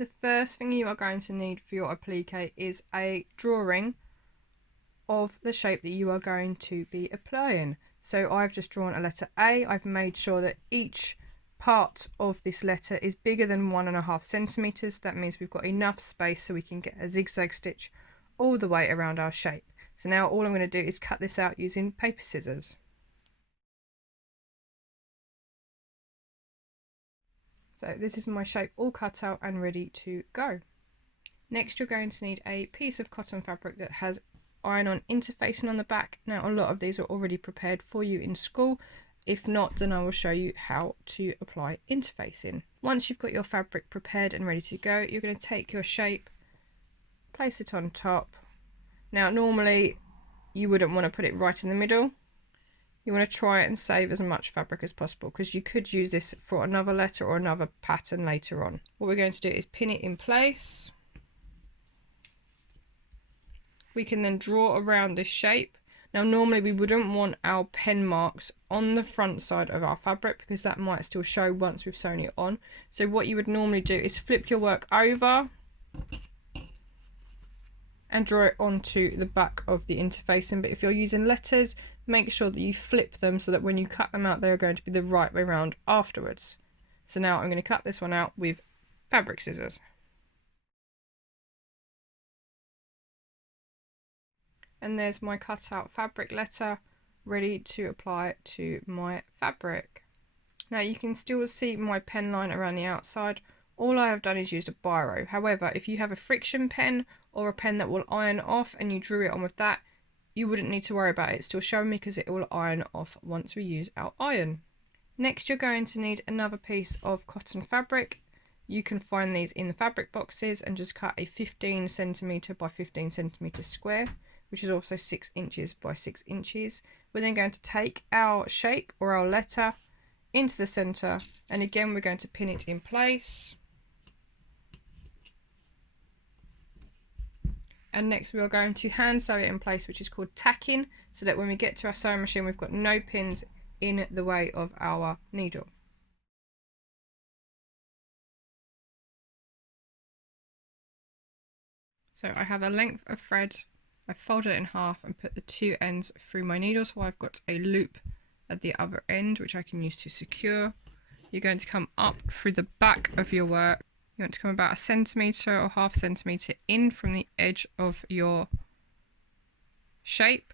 The first thing you are going to need for your applique is a drawing of the shape that you are going to be applying. So I've just drawn a letter A. I've made sure that each part of this letter is bigger than 1.5 centimeters. That means we've got enough space so we can get a zigzag stitch all the way around our shape. So now all I'm going to do is cut this out using paper scissors. So this is my shape all cut out and ready to go. Next you're going to need a piece of cotton fabric that has iron-on interfacing on the back. Now a lot of these are already prepared for you in school. If not, then I will show you how to apply interfacing. Once you've got your fabric prepared and ready to go, you're going to take your shape, place it on top. Now normally you wouldn't want to put it right in the middle. You want to try it and save as much fabric as possible because you could use this for another letter or another pattern later on. What we're going to do is pin it in place. We can then draw around this shape. Now normally we wouldn't want our pen marks on the front side of our fabric because that might still show once we've sewn it on. So what you would normally do is flip your work over and draw it onto the back of the interfacing. But if you're using letters, make sure that you flip them so that when you cut them out, they are going to be the right way around afterwards. So now I'm going to cut this one out with fabric scissors. And there's my cut out fabric letter ready to apply to my fabric. Now you can still see my pen line around the outside. All I have done is used a biro. However, if you have a friction pen or a pen that will iron off and you drew it on with that, you wouldn't need to worry about it still showing me because it will iron off once we use our iron. Next you're going to need another piece of cotton fabric. You can find these in the fabric boxes and just cut a 15 centimeter by 15 centimeter square, which is also 6 inches by 6 inches. We're then going to take our shape or our letter into the center, and again we're going to pin it in place. And next we are going to hand sew it in place, which is called tacking, so that when we get to our sewing machine we've got no pins in the way of our needle. So I have a length of thread, I folded it in half and put the two ends through my needle, so I've got a loop at the other end which I can use to secure. You're going to come up through the back of your work. You want to come about 1 centimeter or ½ centimeter in from the edge of your shape.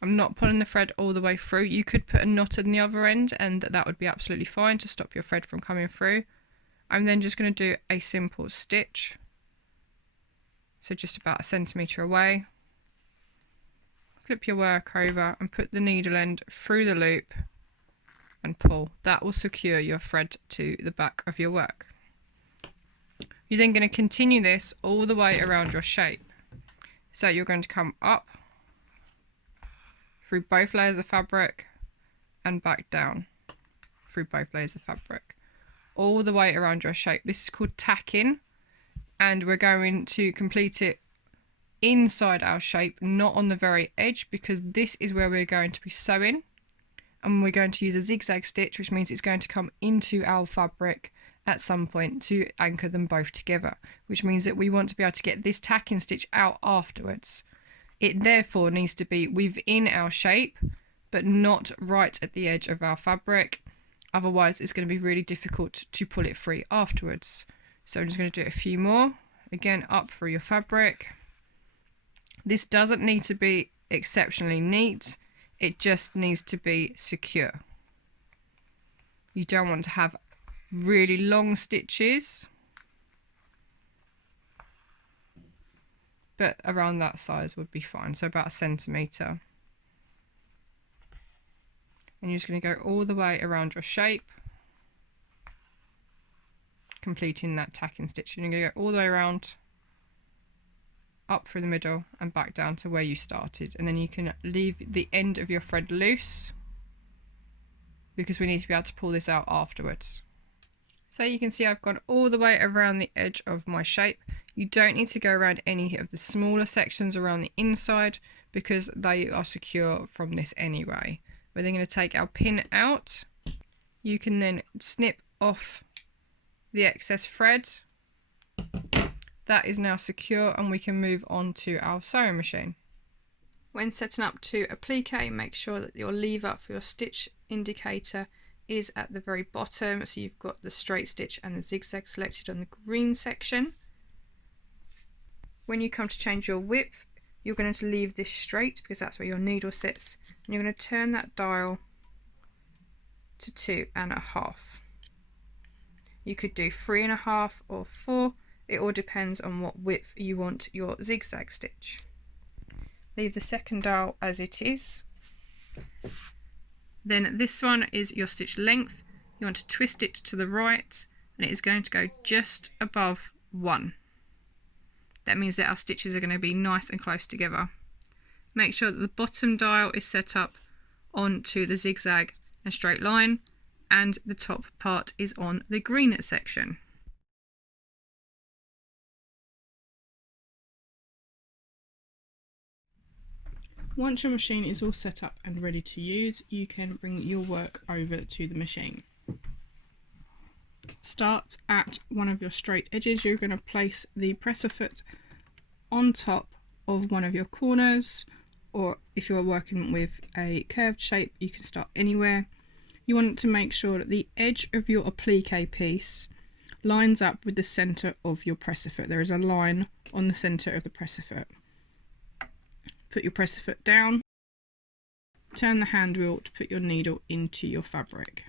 I'm not pulling the thread all the way through. You could put a knot in the other end and that would be absolutely fine to stop your thread from coming through. I'm then just going to do a simple stitch. So just about 1 centimeter away. Flip your work over and put the needle end through the loop and pull. That will secure your thread to the back of your work. You're then going to continue this all the way around your shape. So you're going to come up through both layers of fabric and back down through both layers of fabric all the way around your shape. This is called tacking, and we're going to complete it inside our shape, not on the very edge, because this is where we're going to be sewing. And we're going to use a zigzag stitch, which means it's going to come into our fabric at some point to anchor them both together, which means that we want to be able to get this tacking stitch out afterwards. It therefore needs to be within our shape, but not right at the edge of our fabric. Otherwise, it's going to be really difficult to pull it free afterwards. So I'm just going to do a few more. Again, up through your fabric. This doesn't need to be exceptionally neat. It just needs to be secure. You don't want to have really long stitches, but around that size would be fine. So about 1 centimeter. And you're just going to go all the way around your shape, completing that tacking stitch. And you're going to go all the way around, up through the middle and back down to where you started, and then you can leave the end of your thread loose because we need to be able to pull this out afterwards. So you can see I've gone all the way around the edge of my shape. You don't need to go around any of the smaller sections around the inside because they are secure from this anyway. We're then going to take our pin out. You can then snip off the excess thread. That is now secure and we can move on to our sewing machine. When setting up to applique, make sure that your lever for your stitch indicator is at the very bottom, so you've got the straight stitch and the zigzag selected on the green section. When you come to change your width, you're going to leave this straight because that's where your needle sits, and you're going to turn that dial to 2.5. You could do 3.5 or 4. It all depends on what width you want your zigzag stitch. Leave the second dial as it is. Then this one is your stitch length. You want to twist it to the right and it is going to go just above 1. That means that our stitches are going to be nice and close together. Make sure that the bottom dial is set up onto the zigzag and straight line, and the top part is on the green section. Once your machine is all set up and ready to use, you can bring your work over to the machine. Start at one of your straight edges. You're going to place the presser foot on top of one of your corners, or if you're working with a curved shape, you can start anywhere. You want to make sure that the edge of your applique piece lines up with the centre of your presser foot. There is a line on the centre of the presser foot. Put your presser foot down, turn the hand wheel to put your needle into your fabric.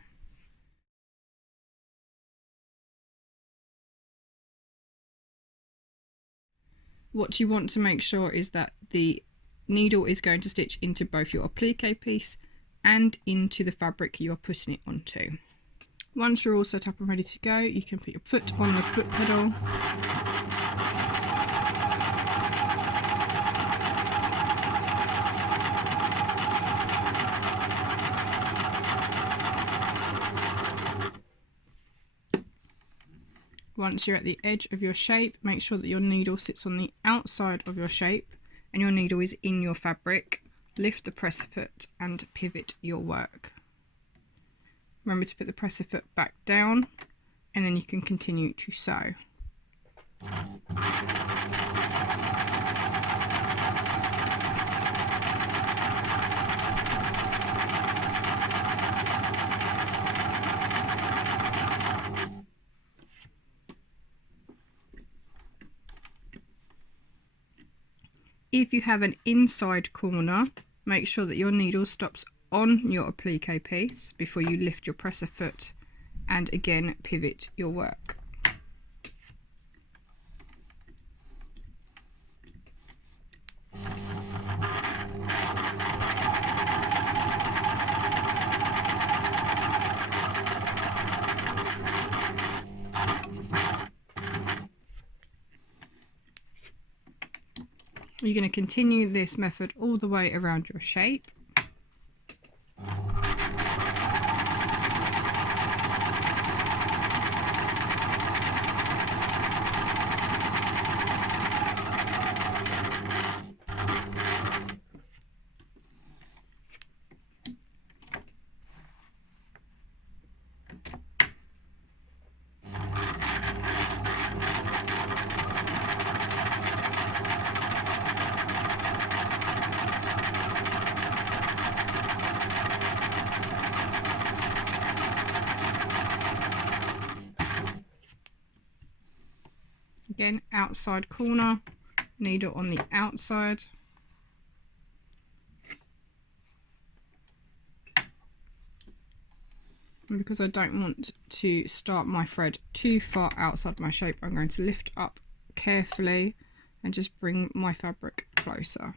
What you want to make sure is that the needle is going to stitch into both your applique piece and into the fabric you are putting it onto. Once you're all set up and ready to go, you can put your foot on the foot pedal. Once you're at the edge of your shape, make sure that your needle sits on the outside of your shape and your needle is in your fabric. Lift the presser foot and pivot your work. Remember to put the presser foot back down and then you can continue to sew. If you have an inside corner, make sure that your needle stops on your applique piece before you lift your presser foot and again pivot your work. You're going to continue this method all the way around your shape. Again, outside corner, needle on the outside. And because I don't want to start my thread too far outside my shape, I'm going to lift up carefully and just bring my fabric closer.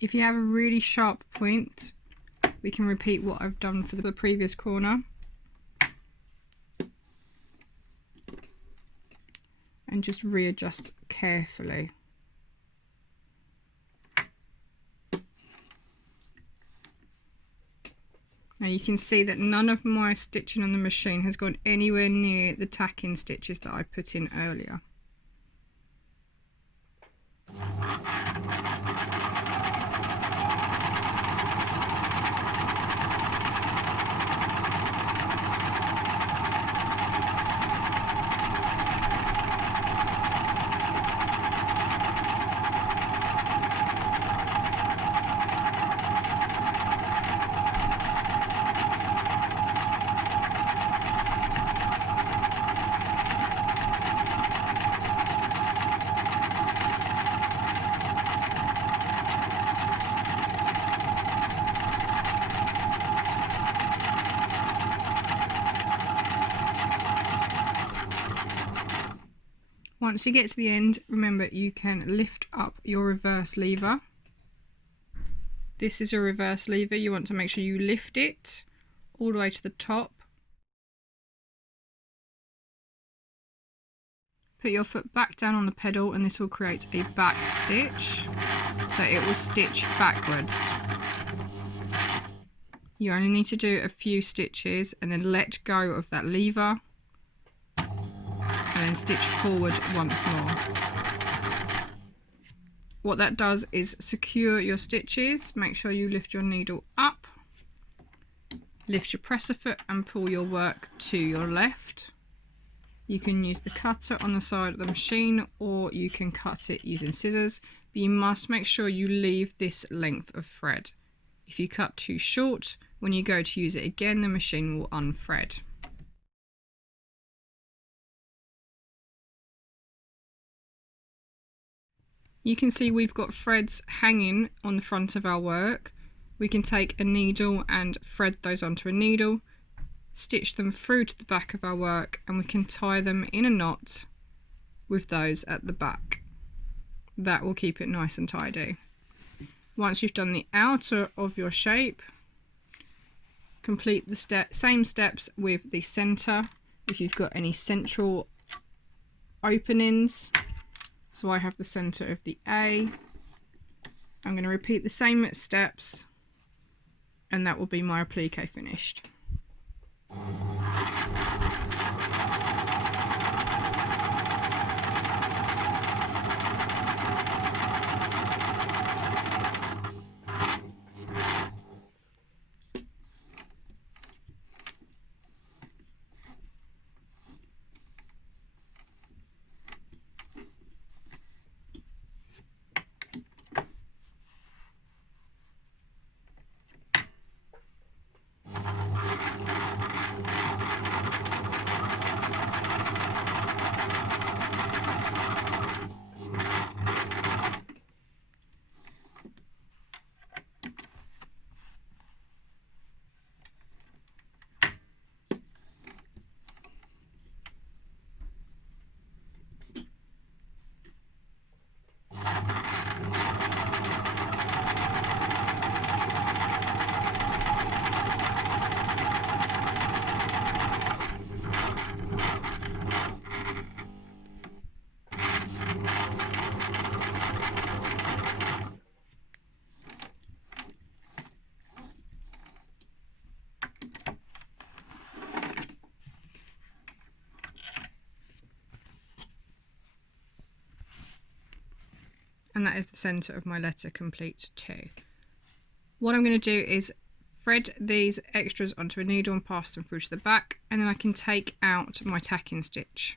If you have a really sharp point, we can repeat what I've done for the previous corner. And just readjust carefully. Now you can see that none of my stitching on the machine has gone anywhere near the tacking stitches that I put in earlier. Once you get to the end, remember you can lift up your reverse lever. This is a reverse lever. You want to make sure you lift it all the way to the top. Put your foot back down on the pedal and this will create a back stitch. So it will stitch backwards. You only need to do a few stitches and then let go of that lever. And then stitch forward once more. What that does is secure your stitches. Make sure you lift your needle up, lift your presser foot and pull your work to your left. You can use the cutter on the side of the machine or you can cut it using scissors, but you must make sure you leave this length of thread. If you cut too short, when you go to use it again, the machine will unthread. You can see we've got threads hanging on the front of our work. We can take a needle and thread those onto a needle, stitch them through to the back of our work, and we can tie them in a knot with those at the back. That will keep it nice and tidy. Once you've done the outer of your shape, complete the same steps with the center if you've got any central openings. So I have the center of the A. I'm going to repeat the same steps and that will be my applique finished. And that is the center of my letter complete too. What I'm going to do is thread these extras onto a needle and pass them through to the back, and then I can take out my tacking stitch.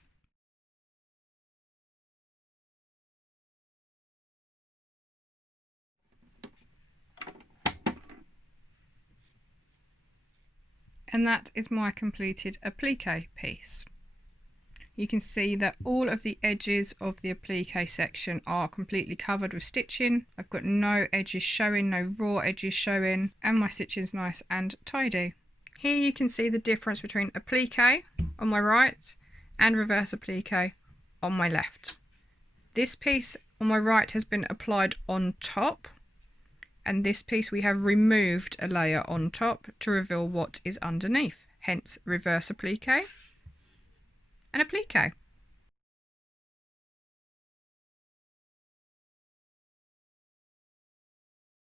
And that is my completed applique piece. You can see that all of the edges of the applique section are completely covered with stitching. I've got no edges showing, no raw edges showing, and my stitching's nice and tidy. Here you can see the difference between applique on my right and reverse applique on my left. This piece on my right has been applied on top, And this piece we have removed a layer on top to reveal what is underneath, hence reverse applique and applique.